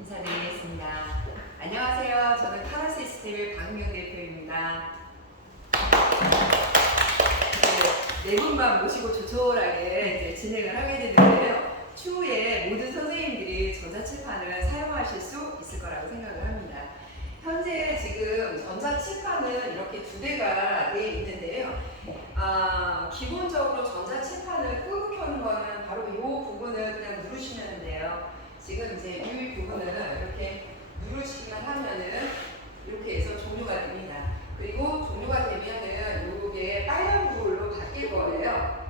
인사드리겠습니다. 안녕하세요. 저는 카라시스템의 박은경 대표입니다. 네 분만 모시고 조촐하게 진행을 하게 되는데요. 추후에 모든 선생님들이 전자칠판을 사용하실 수 있을 거라고 생각을 합니다. 현재 지금 전자칠판은 이렇게 두 대가 되어 있는데요. 기본적으로 전자칠판을 끄고 켜는 거는 바로 이 부분을 그냥 누르시면 돼요. 지금 이제 이 부분을 이렇게 누르시기만 하면은 이렇게 해서 종료가 됩니다. 그리고 종료가 되면은 이게 빨간불로 바뀔 거예요.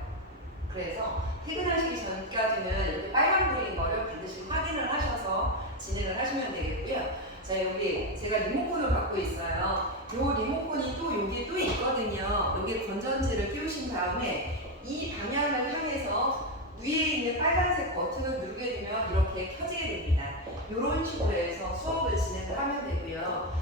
그래서 퇴근하시기 전까지는 이렇게 빨간불인 거를 반드시 확인을 하셔서 진행을 하시면 되겠고요. 자, 여기 제가 리모컨을 갖고 있어요. 이 리모컨이 또 여기 또 있거든요. 여기 건전지를 끼우신 다음에 이 방향을 향해서 위에 있는 빨간색 버튼을 누르게 되면 이렇게 켜지게 됩니다. 이런 식으로 해서 수업을 진행을 하면 되고요.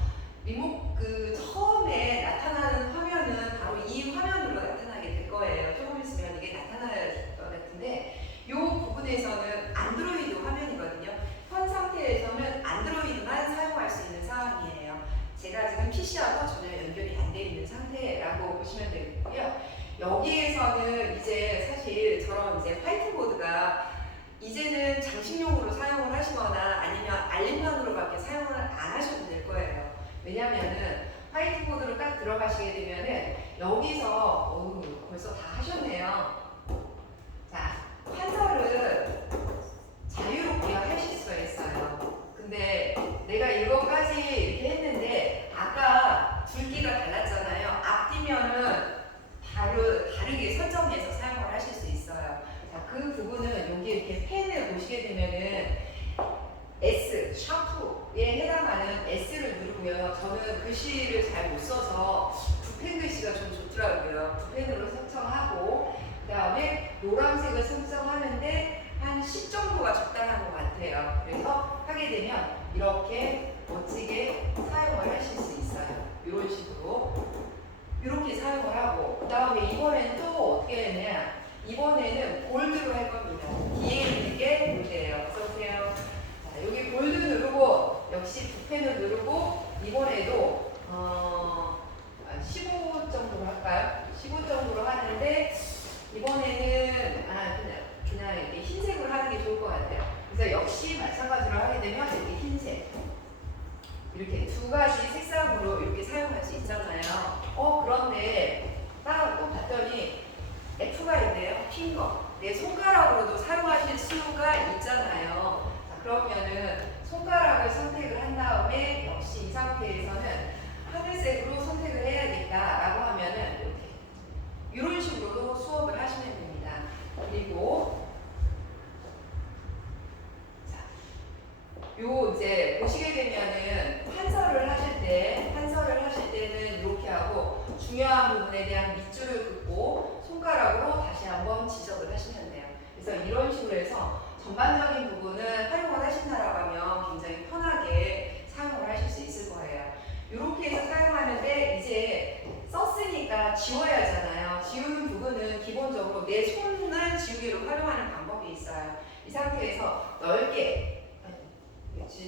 처음에 나타나는 화면은 바로 이 화면으로 나타나게 될 거예요. 조금 있으면 이게 나타날 것 같은데 이 부분에서는 안드로이드 화면이거든요. 현 상태에서는 안드로이드만 사용할 수 있는 상황이에요. 제가 지금 PC하고 전혀 연결이 안 되어 있는 상태라고 보시면 되고요. 여기에서는 이제 사실 저런 이제 화이트보드가 이제는 장식용으로 사용을 하시거나 아니면 알림판으로밖에 사용을 안 하셔도 될 거예요. 왜냐면은 화이트보드로 딱 들어가시게 되면은 여기서 벌써 다 하셨네요. 자, 판서를 자유롭게 하실 수가 있어요. 근데 내가 이거까지 이렇게 했는데 아까 굵기가 달랐잖아요. 앞뒤면은 다르게 설정해서 사용을 하실 수 있어요. 자, 그 부분은 여기 이렇게 펜을 보시게 되면은 S, 샤프에 해당하는 S를 누르고요. 저는 글씨를 잘 못 써서 붓펜 글씨가 좀 좋더라고요. 붓펜으로 설정하고 그 다음에 노란색을 설정하는데 한 10 정도가 적당한 것 같아요. 그래서 하게 되면 이렇게 멋지게 사용을 하실 수 있어요. 이런 식으로 이렇게 사용을 하고 그 다음에 이번엔 또 어떻게 했냐, 이번에는 볼드로 할 겁니다. 뒤에 있는 게 볼드예요. 어서오세요. 자, 여기 볼드 누르고 역시 붓펜을 누르고 이번에도 15 정도로 할까요? 15 정도로 하는데 이번에는 그냥 이렇게 흰색으로 하는 게 좋을 것 같아요. 그래서 역시 마찬가지로 하게 되면 이렇게 흰색 이렇게 두 가지 색상으로 이렇게 사용할 수 있잖아요. 그런데 또 봤더니 F가 있네요. 핑거. 내 손가락으로도 사용하실 수가 있잖아요. 자, 그러면은 손가락을 선택을 한 다음에 역시 이 상태에서는 하늘색으로 선택을 해야겠다라고 하면은 이렇게 이런 식으로 수업을 하시면 됩니다. 그리고 요 이제 보시게 되면은 판서를 하실 때는 이렇게 하고 중요한 부분에 대한 밑줄을 긋고 손가락으로 다시 한번 지적을 하시면 돼요. 그래서 이런 식으로 해서 전반적인 부분을 활용을 하신다라고 하면 굉장히 편하게 사용을 하실 수 있을 거예요. 이렇게 해서 사용하는데 이제 썼으니까 지워야 하잖아요. 지우는 부분은 기본적으로 내 손을 지우개로 활용하는 방법이 있어요. 이 상태에서 넓게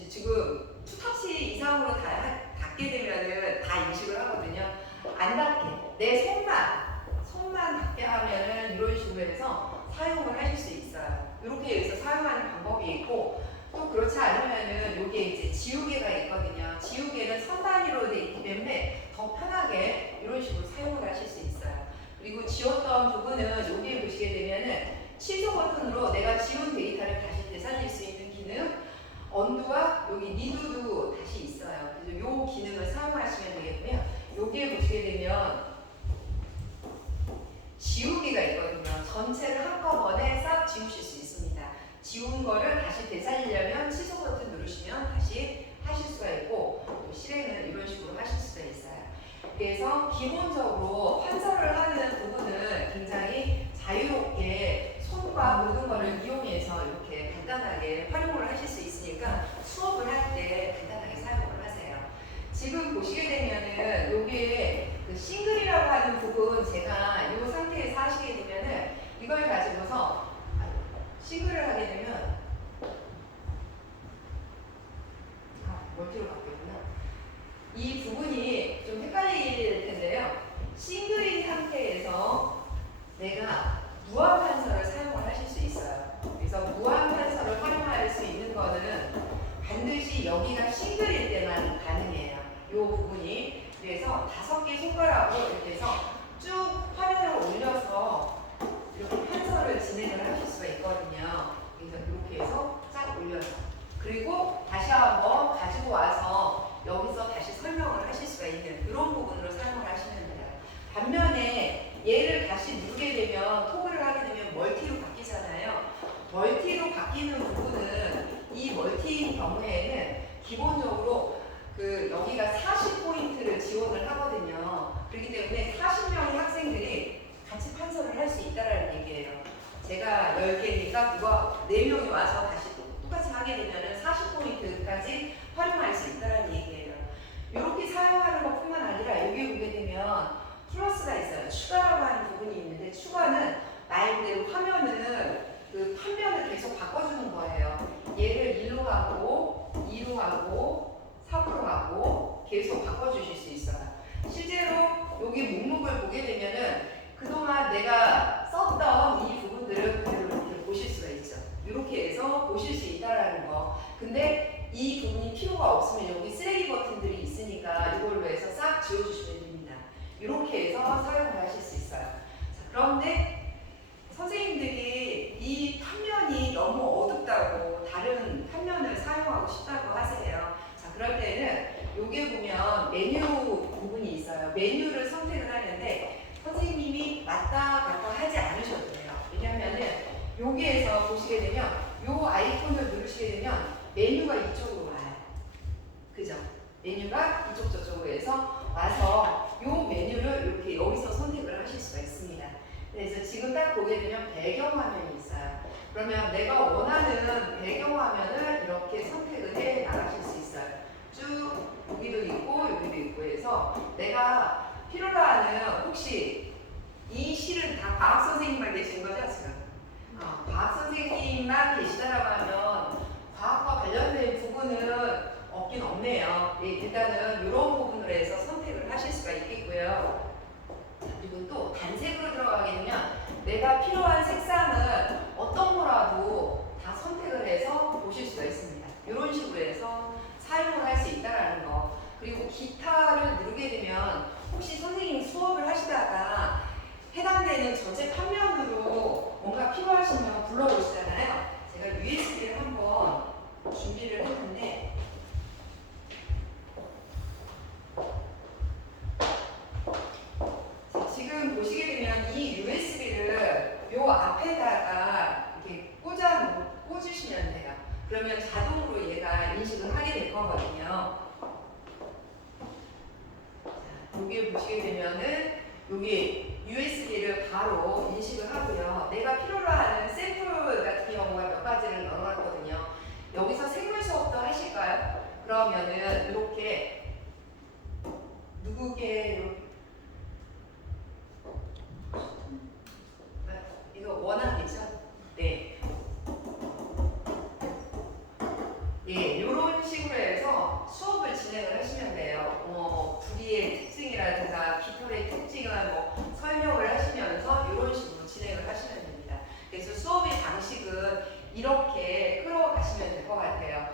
지금 투터치 이상으로 닿게 되면은 다 인식을 하거든요. 안 닿게 내 손만 닿게 하면은 이런 식으로 해서 사용을 하실 수 있어요. 이렇게 해서 사용하는 방법이 있고 또 그렇지 않으면은 여기에 이제 지우개가 있거든요. 지우개는 선 단위로 되어 있기 때문에 더 편하게 이런 식으로 사용을 하실 수 있어요. 그리고 지웠던 부분은 여기에 보시게 되면은 취소 버튼으로 내가 지운 데이터를 다시 되살릴 수 있는 기능, 언두와 여기 리두도 다시 있어요. 그래서 이 기능을 사용하시면 되겠고요. 여기에 보시게 되면 지우기가 있거든요. 전체를 한꺼번에 싹 지우실 수 있습니다. 지운 거를 다시 되살리려면 취소 버튼 누르시면 다시 하실 수가 있고 또 실행은 이런 식으로 하실 수가 있어요. 그래서 기본적으로 판서를 하는 부분은 굉장히 자유롭게 손과 모든 거를 이용해서 이렇게 간단하게 활용을 하실 수 멀티로 바뀌었구나. 이 부분이 좀 헷갈릴 텐데요. 싱글인 상태에서 내가 무한 판서를 사용을 하실 수 있어요. 그래서 무한 판서를 활용할 수 있는 거는 반드시 여기가 싱글일 때만 가능해요. 이 부분이. 그래서 5개 손가락으로 이렇게 해서 쭉 화면을 올려서 이렇게 판서를 진행을 하실 수가 있거든요. 그래서 이렇게 해서 쫙 올려서 그리고 다시 한번 가지고 와서 여기서 다시 설명을 하실 수가 있는 이런 부분으로 사용을 하시면 돼요. 반면에 얘를 다시 누르게 되면 토글을 하게 되면 멀티로 바뀌잖아요. 멀티로 바뀌는 부분은 이 멀티인 경우에는 기본적으로 여기가 40포인트를 지원을 하거든요. 그렇기 때문에 40명의 학생들이 같이 판서를 할 수 있다는 얘기예요. 제가 10개니까 누가 4명이 와서 다시 똑같이 하게 되면 40포인트까지 활용할 수 있다는 얘기예요. 이렇게 사용하는 것 뿐만 아니라 여기 보게 되면 플러스가 있어요. 추가라고 하는 부분이 있는데 추가는 말 그대로 화면은 판면을 계속 바꿔주는 거예요. 얘를 1로 가고 2로 가고 3으로 가고 계속 바꿔주실 수 있어요. 실제로 여기 목록을 보게 되면은 그동안 내가 썼던 이 부분들을 그대로 이렇게 보실 수가 있죠. 이렇게 해서 보실 수 있다라는 거. 근데 이 부분이 필요가 없으면 여기 쓰레기 버튼들이 있으니까 이걸로 해서 싹 지워주시면 됩니다. 이렇게 해서 사용을 하실 수 있어요. 자, 그런데 선생님들이 이 판면이 너무 어둡다고 다른 판면을 사용하고 싶다고 하세요. 자, 그럴 때는 여기에 보면 메뉴 부분이 있어요. 메뉴를 선택을 하는데 선생님이 왔다 갔다 하지 않으셔도 돼요. 왜냐면은 여기에서 보시게 되면 요 아이콘을 누르시게 되면 메뉴가 이쪽으로 와요. 그죠? 메뉴가 이쪽 저쪽으로 해서 와서 요 메뉴를 이렇게 여기서 선택을 하실 수가 있습니다. 그래서 지금 딱 보게 되면 배경화면이 있어요. 그러면 내가 원하는 배경화면을 이렇게 선택을 해 나가실 수 있어요. 쭉 여기도 있고 여기도 있고 해서 내가 필요로 하는 혹시 이 실은 다 과학 선생님만 계신 거죠 지금? 과학 선생님만 계시다라고 하면 과학과 관련된 부분은 없긴 없네요. 예, 일단은 이런 부분으로 해서 선택을 하실 수가 있겠고요. 그리고 또 단색으로 들어가게 되면 내가 필요한 색상은 어떤 거라도 다 선택을 해서 보실 수가 있습니다. 이런 식으로 해서 사용을 할 수 있다라는 거. 그리고 기타를 누르게 되면 혹시 선생님이 수업을 하시다가 해당되는 전체 판면으로 뭔가 필요하시면 불러보시잖아요. 제가 USB를 한번 준비를 했는데 지금 보시게 되면 이 USB를 요 앞에다가 이렇게 꽂으시면 돼요. 그러면 자동으로 얘가 인식을 하게 될 거거든요. 자, 여기 보시게 되면은 여기 USB를 바로 인식을 하고요. 내가 필요로 하는 샘플 같은 경우가 몇 가지를 넣어놨거든요. 여기서 생물 수업도 하실까요? 그러면은 이렇게 누구게 이거 원하겠죠? 네. 예, 이런 식으로 해서 수업을 진행을 하시면 돼요. 부리의 특징이라든가 깃털의 특징을 설명을 하시면서 이런 식으로 진행을 하시면 됩니다. 그래서 수업의 방식은 이렇게 끌어가시면 될 것 같아요.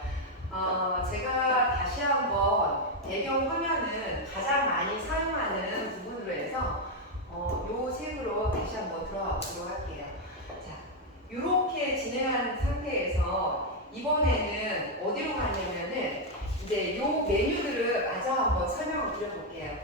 제가 다시 한번 배경 화면은 가장 많이 사용하는 부분으로 해서 요 색으로 다시 한번 들어가 보도록 할게요. 자, 이렇게 진행한 상태에서 이번에는 어디로 가냐면은 이제 요 메뉴들을 마저 한번 설명을 드려볼게요.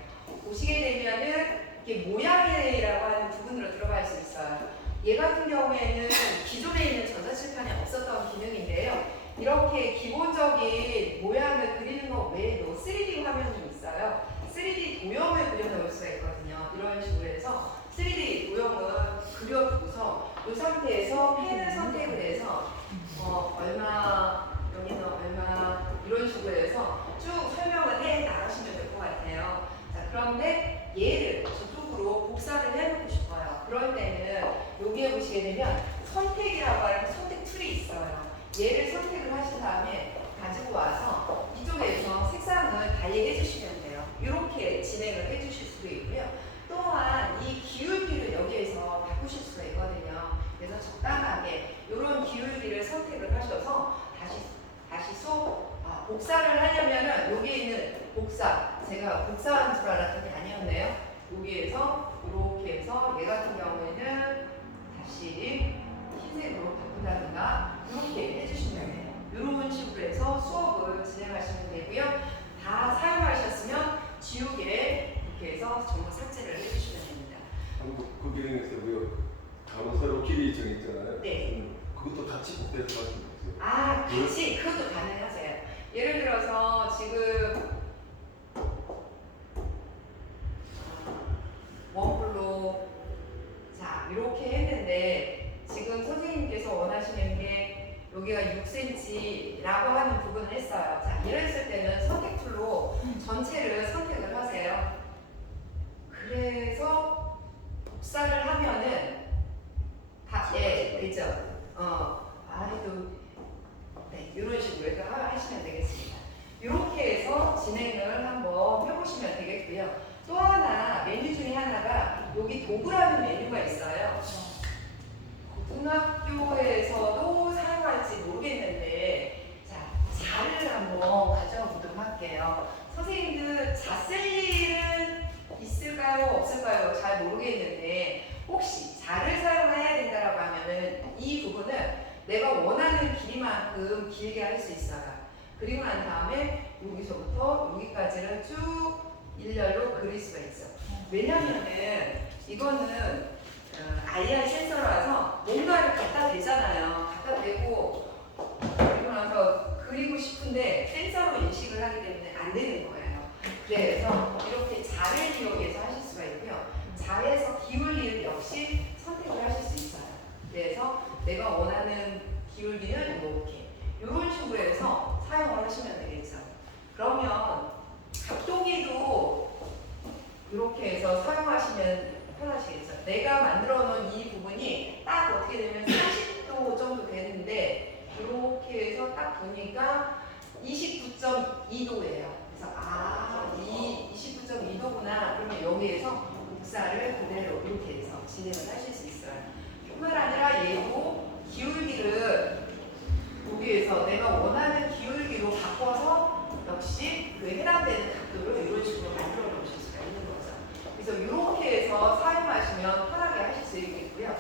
보시게 되면은 이게 모양이라고 하는 부분으로 들어갈 수 있어요. 얘 같은 경우에는 기존에 있는 전자칠판에 없었던 기능인데요. 이렇게 기본적인 모양을 그리는 것 외에도 3D 화면이 있어요. 3D 도형을 그려놓을 수가 있거든요. 이런 식으로 해서 3D 도형을 그려두고서 이 상태에서 펜을 선택을 해서 얼마, 여기는 얼마 이런 식으로 해서 쭉 설명을 해 나가시면 될 것 같아요. 자, 그런데 얘를 저쪽으로 복사를 해놓고 싶어요. 그럴 때는 여기에 보시게 되면 선택이라고 하는 선택 툴이 있어요. 얘를 선택을 하신 다음에 복사를 하려면은 여기에 있는 복사, 제가 복사하는 줄 알았더니 아니었네요. 여기에서 이렇게 해서 얘 같은 경우에는 다시 흰색으로 바꾼다든가 이렇게 해주시면 돼요. 이런 식으로 해서 수업을 진행하시면 되고요. 다 사용하셨으면 지우개 이렇게 해서 전부 삭제를 해주시면 됩니다. 그 기능에서 그 가로 세로 길이 정했잖아요. 네. 그것도 같이 복대해서 하시면 되세요. 아, 같이 그것도 가능하세요. 예를 들어서 지금 원블록 자 이렇게 했는데 지금 선생님께서 원하시는 게 여기가 6cm라고 하는 부분을 했어요. 자 이랬을 때는 선택 툴로 전체를 선택을 하세요. 그래서 복사를 하면은 다 되죠. 아래도 네 이런 식으로 이렇게 하시면 되겠습니다. 이렇게 해서 진행을 한번 해보시면 되겠고요. 또 하나 메뉴 중에 하나가 여기 도구라는 메뉴가 있어요. 고등학교에서도 사용할지 모르겠는데 자 자를 한번 가져가 보도록 할게요. 선생님들 자 쓸 일은 있을까요? 없을까요? 잘 모르겠는데 혹시 자를 사용해야 된다라고 하면은 이 부분은 내가 원하는 길이만큼 길게 할 수 있어요. 그리고 난 다음에 여기서부터 여기까지를 쭉 일렬로 그릴 수가 있어. 왜냐면은 이거는 IR 센서라서 뭔가를 갖다 대잖아요. 갖다 대고 그리고 나서 그리고 싶은데 센서로 인식을 하기 때문에 안 되는 거예요. 그래서 이렇게 자를 이용해서 하실 수가 있고요. 자에서 기울기를 역시 선택을 하실 수 있어요. 그래서 내가 원하는 기울기는 이렇게 이런 식으로 해서 사용을 하시면 되겠죠. 그러면 각도기도 이렇게 해서 사용하시면 편하시겠죠. 내가 만들어 놓은 이 부분이 딱 어떻게 되면 40도 정도 되는데 이렇게 해서 딱 보니까 29.2도예요. 그래서 이 29.2도구나. 그러면 여기에서 복사를 그대로 이렇게 해서 진행을 하실 수 있어요. 뿐만 아니라 얘도 기울기를 여기에서 내가 원하는 기울기로 바꿔서 역시 그 해당되는 각도를 이런 식으로 만들어 놓으실 수가 있는 거죠. 그래서 이렇게 해서 사용하시면 편하게 하실 수 있겠고요.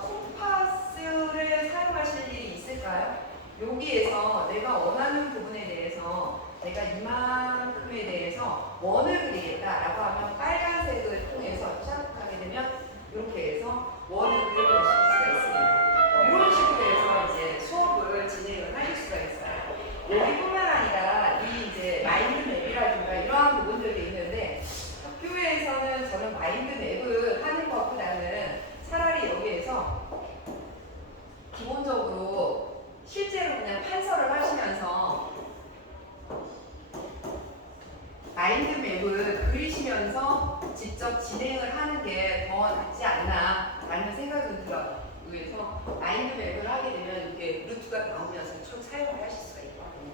콤파스를 사용하실 일이 있을까요? 여기에서 내가 원하는 부분에 대해서 내가 이만큼에 대해서 원을 그리겠다라고 하면 빨간색을 통해서 시작하게 되면 이렇게 해서 원을 그려보실 수가 있습니다. 이런 식으로 해서 이제 수업을 진행을 하실 수가 있어요. 여기뿐만 아니라 이 이제 마인드맵이라든가 이러한 부분들이 있는데 학교에서는 저는 마인드맵을 하는 것보다는 차라리 여기에서 기본적으로 실제로 그냥 판서를 하시면서 마인드맵을 그리시면서 직접 진행을 하는 게 더 낫지 않나 라는 생각은 들어요. 그래서 마인드맵을 하게 되면 이게 루트가 나오면서 쭉 사용을 하실 수가 있거든요.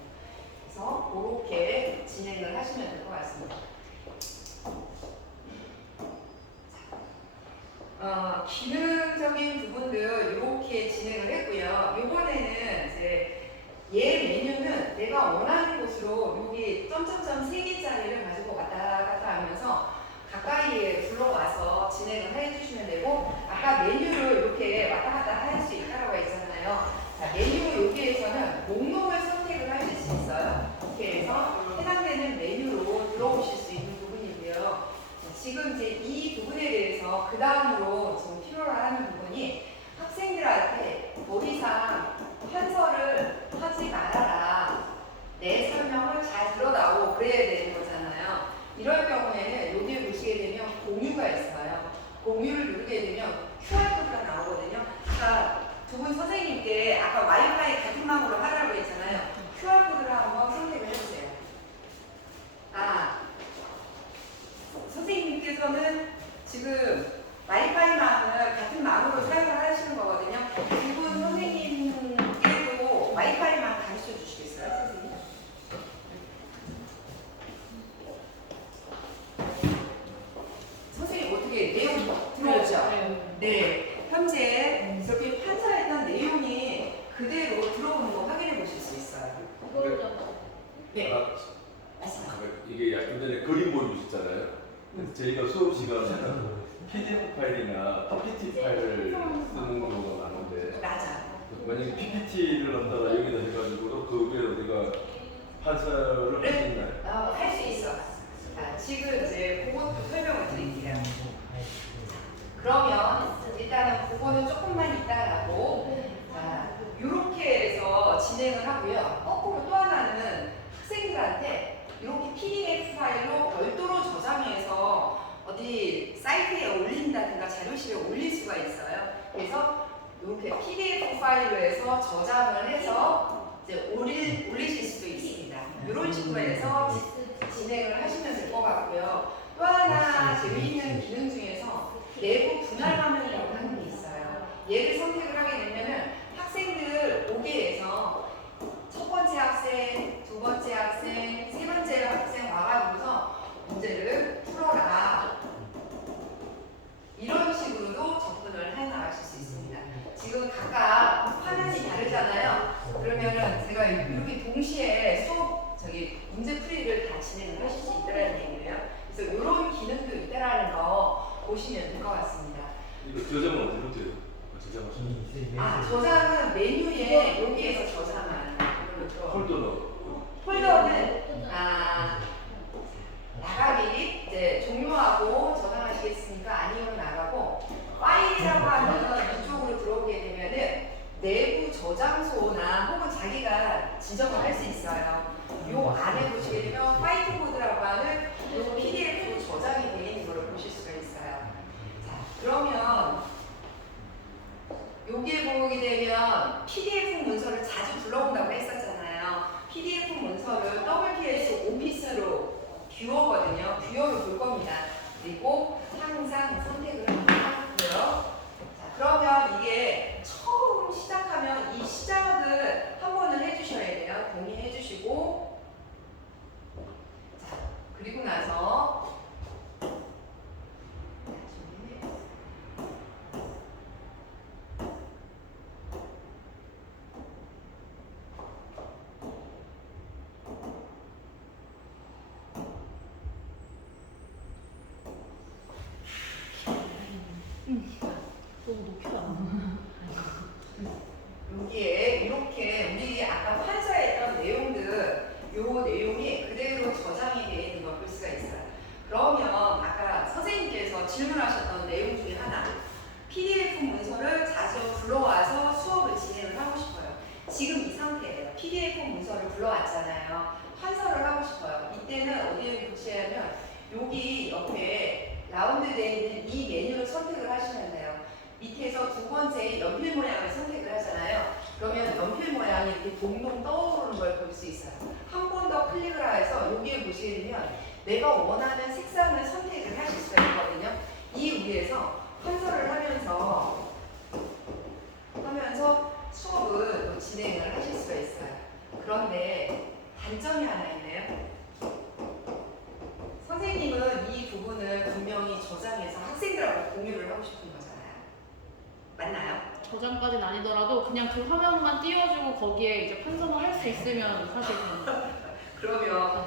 네. 아, 이게 약간 전에 그림 보여주셨잖아요. 그래서 저희가 수업 시간에는 PDF 파일이나 PPT 파일을 쓰는 경우가 많은데 맞아. 만약에 PPT를 갖다가 여기다 해가지고 그 위에 우리가 판사를 할 수 있나요? 할 수 있어. 지금 이제 그것도 설명을 드릴게요. 그러면 일단은 그거는 조금만 이따 하고 이렇게 해서 진행을 하고요. 거꾸로 또 하나는 학생들한테 이렇게 PDF 파일로 별도로 저장해서 어디 사이트에 올린다든가 자료실에 올릴 수가 있어요. 그래서 이렇게 PDF 파일로 해서 저장을 해서 이제 올리실 수도 있습니다. 이런 식으로 해서 진행을 하시면 될 것 같고요. 또 하나 재미있는 기능 중에서 내부 분할 화면이라고 하는 게 있어요. 얘를 선택을 하게 되면은 학생들 보기에서 첫 번째 학생, 두 번째 학생, 세 번째 학생 와가지고서 문제를 풀어라. 이런 식으로도 접근을 해 나가실 수 있습니다. 지금 각각 화면이 다르잖아요. 그러면은 제가 이렇게 동시에 문제 풀이를 다 진행을 하실 수 있다는 얘기예요. 그래서 이런 기능도 있다라는 거 보시면 될 것 같습니다. 이거 저장은 어디로 돼요? 저장하시면 저장은 메뉴에 여기에서 저장하는 걸로. 폴더로 폴더는 나가기 이제 종료하고 저장하시겠습니까? 아니면 나가고 파일이라고 하면 이쪽으로 들어오게 되면은 내부 저장소나 혹은 자기가 지정을 할 수 있어요. 요 안에 보시게 되면 화이트 보드라고 하는 요 PDF로 저장이 되어 있는 걸 보실 수가 있어요. 자, 그러면 여기에 보게 되면 PDF 문서를 자주 불러온다고 했었잖아요. PDF 문서를 WPS 오피스로 뷰어거든요. 뷰어로 볼 겁니다. 그리고 항상 선택을 하고요. 자, 그러면 이게 처음 시작하면 이 시작을 한 번은 해주셔야 돼요. 동의해 주시고 자, 그리고 나서 너무 높여. 여기에 이렇게 우리 아까 판서했던 내용들 요 내용이 그대로 저장이 되어 있는 걸 볼 수가 있어요. 그러면 아까 선생님께서 질문하셨던 내용 중에 하나 PDF 문서를 자주 불러와서 수업을 진행을 하고 싶어요. 지금 이 상태예요. PDF 문서를 불러왔잖아요. 판서를 하고 싶어요. 이때는 어디에 붙이냐면 여기 옆에 라운드 되어 있는 이 메뉴를 선택을 하시면 돼요. 밑에서 두 번째 연필 모양을 선택을 하잖아요. 그러면 연필 모양이 이렇게 동동 떠오르는 걸 볼 수 있어요. 한 번 더 클릭을 해서 여기에 보시게 되면 내가 원하는 색상을 선택을 하실 수가 있거든요. 이 위에서 판서를 하면서 수업을 또 진행을 하실 수가 있어요. 그런데 단점이 하나 있네요. 선생님은 이 부분을 분명히 저장해서 학생들하고 공유를 하고 싶은 거잖아요. 맞나요? 저장까지는 아니더라도 그냥 그 화면만 띄워주고 거기에 이제 판서만 할 수 있으면 사실 그러면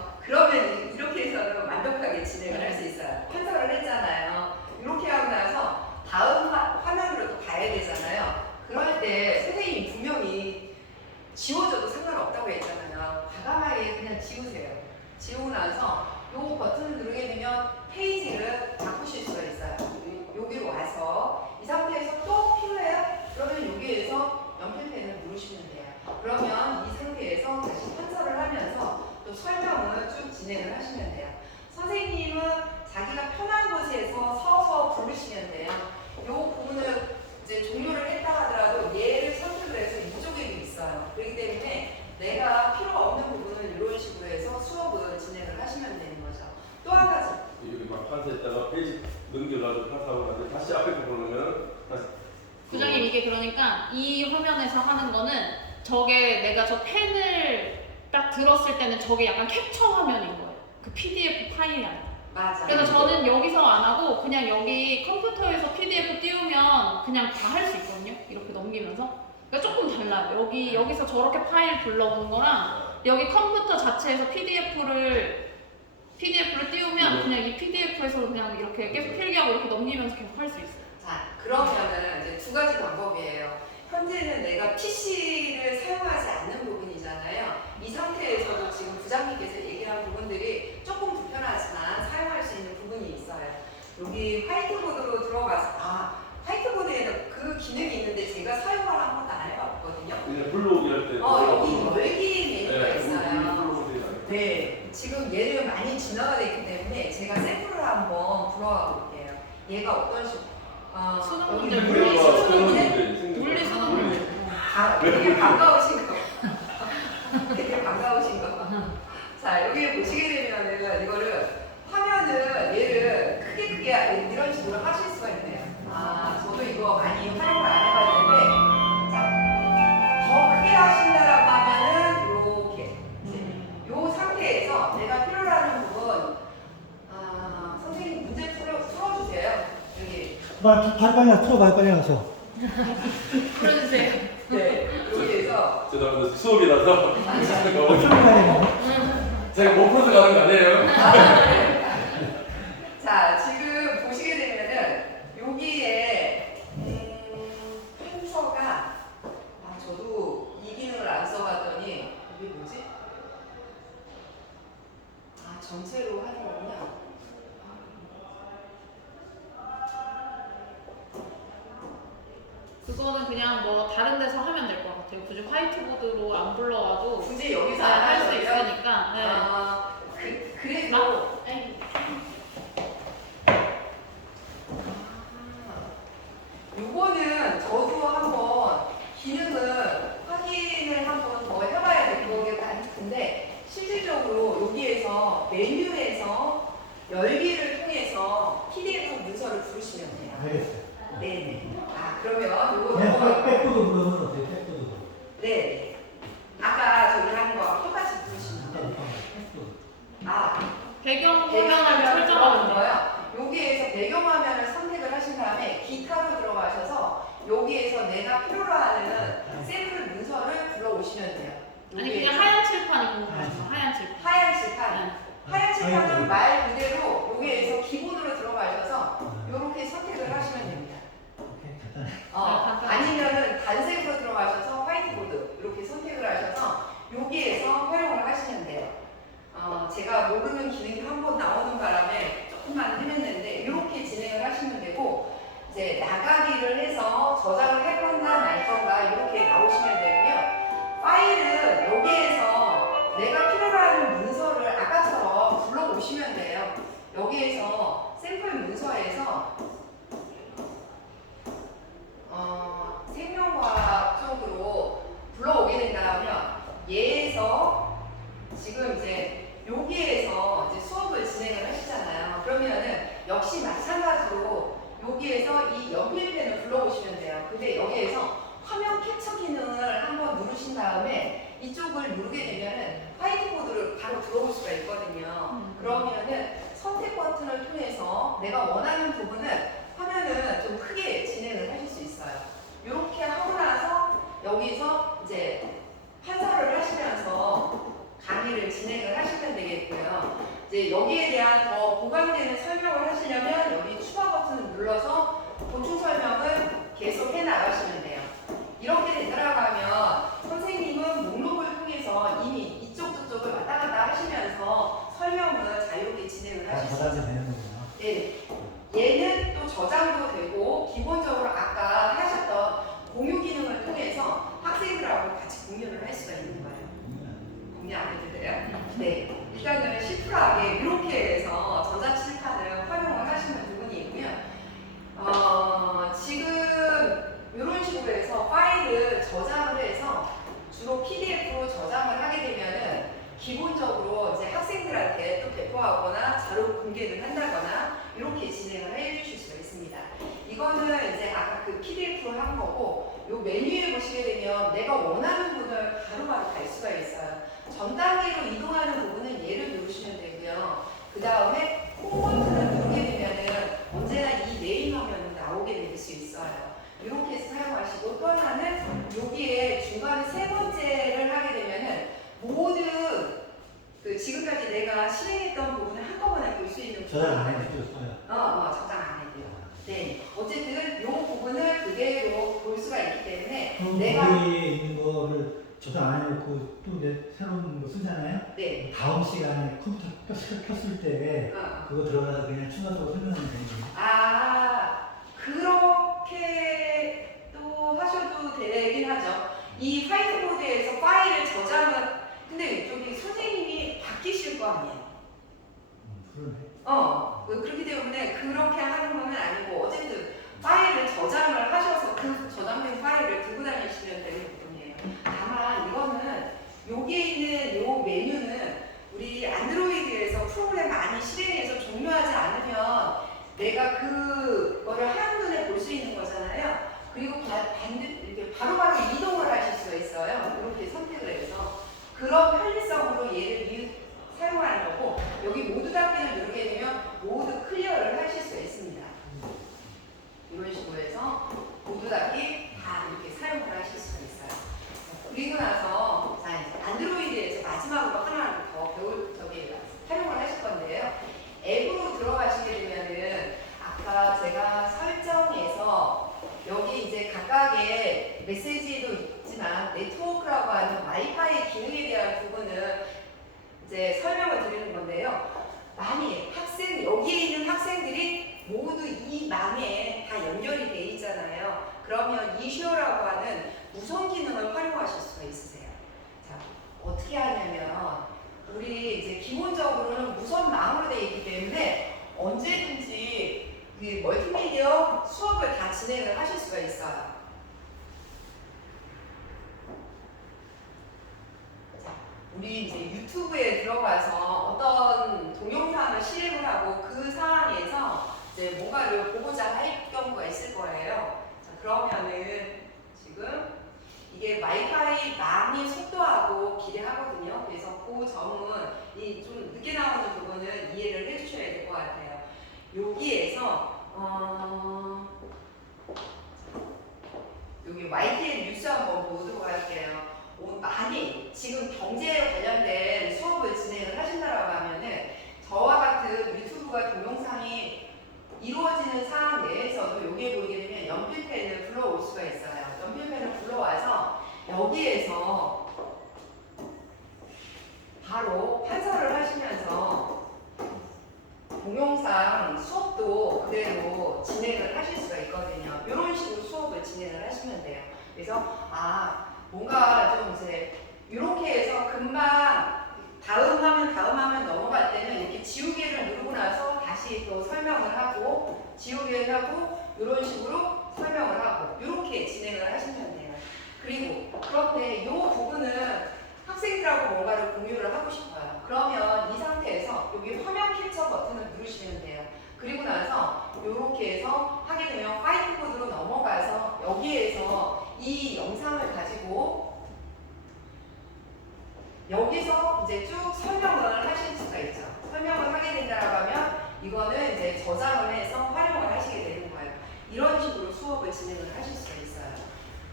이렇게 해서는 완벽하게 진행을 할 수 있어요. 판서를 했잖아요. 이렇게 하고 나서 다음 화면으로 또 가야 되잖아요. 그럴 때 선생님이 분명히 지워줘도 상관없다고 했잖아요. 과감하게 그냥 지우세요. 지우고 나서 요 버튼을 누르게 되면 페이지를 바꾸실 수가 있어요. 여기로 와서 이 상태에서 또 필요해요? 그러면 여기에서 연필펜을 누르시면 돼요. 그러면 이 상태에서 다시 판서를 하면서 또 설명을 쭉 진행을 하시면 돼요. 선생님은 자기가 편한 곳에서 서서 부르시면 돼요. 이 부분을 이제 종료를 했다 하더라도 얘를 선택을 해서 이쪽에도 있어요. 그렇기 때문에 내가 필요 없는 부분을 이런 식으로 해서 수업을 진행을 하시면 되는 거죠. 또 한 가지. 여기 막 판사했다가 페이지 넘겨가지고 판사하고 나서 다시 앞에 거 보면 다시 부장님 이게 그러니까 이 화면에서 하는 거는 저게 내가 저 펜을 딱 들었을 때는 저게 약간 캡처 화면인 거예요. 그 PDF 파일이 아니라. 맞아. 그래서 저는 여기서 안 하고 그냥 여기 컴퓨터에서 PDF 띄우면 그냥 다 할 수 있거든요. 이렇게 넘기면서. 그러니까 조금 달라요. 여기서 저렇게 파일 불러오는 거랑 여기 컴퓨터 자체에서 PDF를 띄우면 그냥 이 PDF에서 그냥 이렇게 계속 필기하고 이렇게 넘기면서 계속 할 수 있어요. 자, 그러면은 이제 두 가지 방법이에요. 현재는 내가 PC를 사용하지 않는 부분이잖아요. 이 상태에서도 지금 부장님께서 얘기한 부분들이 조금 불편하지만 사용할 수 있는 부분이 있어요. 여기 화이트보드로 들어가서 화이트보드에는 그 기능이 있는데 제가 사용을 한 번도 안 해봤거든요. 그냥 불러오기 할 때. 여기 열기 메뉴가 있어요. 불러오기 네, 지금 얘를 많이 진화가 되기 때문에 제가 샘플을 한번 불어가 볼게요. 얘가 어떤 식으로 수능 여기 문제, 물리 수능 문제 물리 수능 문제. 되게 반가우신 거. 되게 반가우신 거. 자, 여기 보시게 되면은 이거를 화면을 얘를 크게 이런 식으로 하실 수가 있네요. 저도 이거 많이 활용을 안 해봤는데, 자, 더 크게 하신다라고 하면은 요렇게 요 상태에서 내가 필요로 하는 부분, 선생님 문제 풀어주세요. 여기. 빨리 틀어봐, 빨리 가서. 풀어주세요. 네, 여기에서 죄송합니다. 수업이라서. 틀어봐야 제가 못 풀어서 가는 거 아니에요? 네. 자, 지금 보시게 되면은 여기에 판서가 저도 이 기능을 안 써봤더니 이게 뭐지? 전체로 하는 거구나. 그거는 그냥 뭐 다른 데서 하면 될 것 같아요. 굳이 화이트보드로 안 불러와도 굳이 여기서 할 수 하셔도요? 있으니까. 네. 그래도 요거는 저도 한번 기능을 확인을 한번 더 해봐야 될 것 같은데 실질적으로 여기에서 메뉴에서 열기를 통해서 PDF 문서를 부르시면 돼요. 알겠어요. 네네. 그러면 요거 그냥 백보드 부르면 어때요? 백보드 부르면. 네. 아까 저기 한 거랑 똑같이 부르시면 돼요. 배경화면을 배경화면 설정하면 들어가는 돼요. 거요. 여기에서 배경화면을 선택을 하신 다음에 기타로 들어가셔서 여기에서 내가 필요로 하는 샘플 문서를 불러오시면 돼요. 아니 여기에서 그냥 하얀 칠판이 궁금하죠. 하얀 칠판. 하얀 칠판. 네. 하얀 칠판은 말 그대로 여기에서 기본으로 들어가셔서 이렇게 선택을 하시면 됩니다. 오케이, 간단해. 아니면은 단색으로 들어가셔서 화이트보드 이렇게 선택을 하셔서 여기에서 활용을 하시면 돼요. 제가 모르는 기능이 한 번 나오는 바람에 조금만 헤맸는데 이렇게 진행을 하시면 되고 이제 나가기를 해서 저장을 할 건가 말 건가 이렇게 나오시면 되고요. 파일은 여기에서 내가 필요로 하는 문서를 아까처럼 불러오시면 돼요. 여기에서 샘플 문서에서 생명과학 쪽으로 불러오게 된다면 얘에서 지금 이제 여기에서 이제 수업을 진행을 하시잖아요. 그러면은 역시 마찬가지로 여기에서 이 연필펜을 불러오시면 돼요. 근데 여기에서 화면 캡처 기능을 한번 누르신 다음에 이쪽을 누르게 되면은 화이트보드를 바로 들어올 수가 있거든요. 그러면은 선택 버튼을 통해서 내가 원하는 부분은 화면을 좀 크게 진행을 하실 수 있어요. 이렇게 하고 나서 여기서 이제 판서를 하시면서 강의를 진행을 하시면 되겠고요. 이제 여기에 대한 더 보강되는 설명을 하시려면 여기 추가 버튼을 눌러서 보충 설명을 계속 해 나가시면 돼요. 이렇게 된다라고 하면 선생님은 목록을 통해서 이미 이쪽 저쪽을 왔다 갔다 하시면서 설명을 자유롭게 진행을 하실 수 있어요. 저장이 되는 거구나. 네. 얘는 또 저장도 되고 기본적으로 아까 하셨던 공유 기능을 통해서 학생들하고 같이 공유를 할 수가 있는 거예요. 공유 안 해도 돼요? 네. 일단은 심플하게 이렇게 해서 전자칠판을 활용을 하시는 부분이 있고요. 지금 이런 식으로 해서 파일을 저장을 해서 주로 PDF로 저장을 하게 되면은 기본적으로 이제 학생들한테 또 배포하거나 자료 공개를 한다거나 이렇게 진행을 해 주실 수가 있습니다. 이거는 이제 아까 그 PDF로 한 거고 요 메뉴에 보시게 되면 내가 원하는 부분을 바로바로 갈 수가 있어요. 전 단계로 이동하는 부분은 얘를 누르시면 되고요. 그 다음에 홈 버튼을 누르게 되면은 언제나 이 메인 화면이 나오게 될 수 있어요. 이렇게 해서 사용하시고 또 하나는 여기에 중간에 세 번째를 하게 되면은 모든 내가 실행했던 부분을 한꺼번에 볼 수 있는 저장 안 해주셨어요. 저장 안 해도요. 네. 어쨌든 이 부분을 그대로 볼 수가 있기 때문에 그럼 내가 거기에 있는 거를 저장 안 해놓고 또 이제 새로운 거 쓰잖아요. 네. 다음 시간에 컴퓨터 켰을 때 그거 들어가서 그냥 추가적으로 설명하면 되는 거예요. 그렇게 또 하셔도 되긴 하죠. 이 화이트보드에서 파일을 저장을 근데 이쪽이 선생님이 바뀌실 거 아니에요. 그러네. 그렇기 때문에 그렇게 하는 건 아니고 어쨌든 파일을 저장을 하셔서 그 저장된 파일을 들고 다니시면 되는 부분이에요. 다만 이거는 여기에 있는 요 메뉴는 우리 안드로이드에서 프로그램 많이 실행해서 종료하지 않으면 내가 그거를 한눈에 볼 수 있는 거잖아요. 그리고 이렇게 바로바로 이동을 하실 수가 있어요. 이렇게 선택을 해서 그런 편리성으로 얘를 사용하는 거고 여기 모두 닫기를 누르게 되면 모두 클리어를 하실 수 있습니다. 이런 식으로 해서 모두 닫기 다 이렇게 사용을 하실 수가 있어요. 그리고 나서 자 이제 안드로이드에서 마지막으로 하나 더 사용을 하실 건데요. 앱으로 들어가시게 되면은 아까 제가 설정에서 여기 이제 각각의 메시지도 있지만 네트워크라고 하는 와이파이 기능에 대한 부분을 이제 설명을 드리는 건데요. 만약 여기에 있는 학생들이 모두 이 망에 다 연결이 돼 있잖아요. 그러면 이슈어라고 하는 무선 기능을 활용하실 수가 있으세요. 자, 어떻게 하냐면 우리 이제 기본적으로는 무선망으로 되어 있기 때문에 언제든지 그 멀티미디어 수업을 다 진행을 하실 수가 있어요. 자, 우리 이제 유튜브에 들어가서 어떤 동영상을 실행을 하고 그 상황에서 이제 뭔가를 보고자 할 경우가 있을 거예요. 자, 그러면은 지금 이게 와이파이 망의 속도하고 기대하거든요. 그래서 그 점은 이 좀 늦게 나오는 부분은 이해를 해주셔야 될 것 같아요. 여기에서 여기 YTN 뉴스 한번 보도록 할게요. 많이 지금 경제에 관련된 수업을 진행을 하신다라고 하면은 저와 같은 유튜브가 동영상이 이루어지는 상황 내에서도 여기에 보이게 되면 연필펜을 불러올 수가 있어요. 연필펜을 불러와서 여기에서 바로 판서를 하시면서 동영상 수업도 그대로 진행을 하실 수가 있거든요. 이런 식으로 수업을 진행을 하시면 돼요. 그래서 뭔가 좀 이제 이렇게 해서 금방 다음 화면 넘어갈 때는 이렇게 지우개를 누르고 나서 다시 또 설명을 하고 지우개를 하고 이런 식으로 설명을 하고 이렇게 진행을 하시면 돼요. 그리고 그런데 이 부분은 학생들하고 뭔가를 공유를 하고 싶어요. 그러면 이 상태에서 여기 화면 캡처 버튼을 누르시면 돼요. 그리고 나서 이렇게 해서 하게 되면 화이트보드로 넘어가서 여기에서 이 영상을 가지고 여기서 이제 쭉 설명을 하실 수가 있죠. 설명을 하게 된다고 하면 이거는 이제 저장을 해서 활용을 하시게 되는 거예요. 이런 식으로 수업을 진행을 하실 수가 있어요.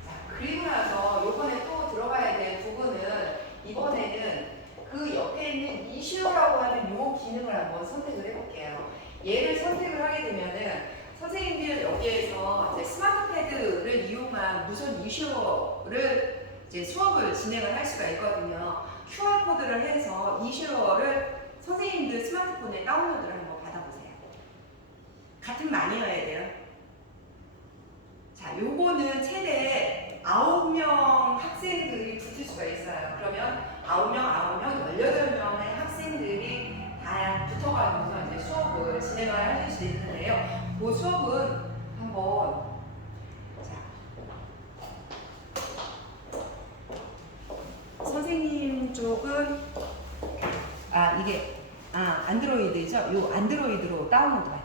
자, 그리고 나서 요번에 또 들어가야 될 부분은 이번에는 그 옆에 있는 이슈어라고 하는 요 기능을 한번 선택을 해볼게요. 얘를 선택을 하게 되면은 선생님들 여기에서 이제 스마트 패드를 이용한 무선 이슈어를 이제 수업을 진행을 할 수가 있거든요. QR코드를 해서 이슈어를 선생님들 스마트폰에 다운로드를 한번 받아보세요. 같은 망이어야 돼요. 자, 요거는 최대 9명 학생들이 붙을 수가 있어요. 그러면 9명, 18명의 학생들이 다 붙어가지고서 이제 수업을 진행을 하실 수 있는데요. 그 수업은 한번 선생님 쪽은 이게 안드로이드죠? 요 안드로이드로 다운로드 받으세요.